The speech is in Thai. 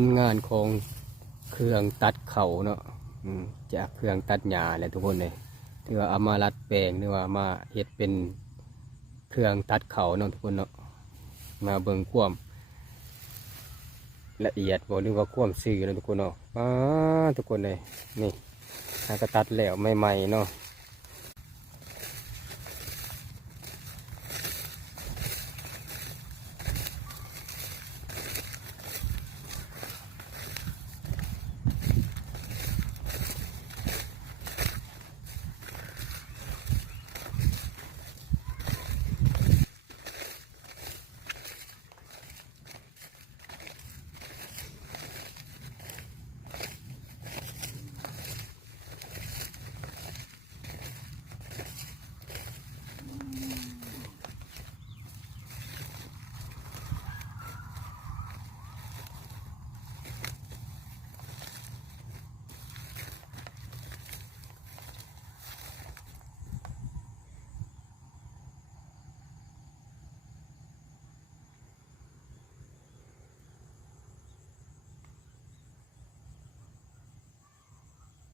ลงานของเครื่องตัดเข่าเนาะจากเครื่องตัดหญ้าแหละทุกคนเลยที่ว่าเอามารัดแปลงหรือว่ามาเฮ็ดเป็นเครื่องตัดเข่าเนาะทุกคนเนาะมาเบิ่งความละเอียดบ่หรือว่าความซื่อเนาะทุกคนเนาะทุกคนเลยนี่ถ้าก็ตัดแล้วใหม่ๆเนาะ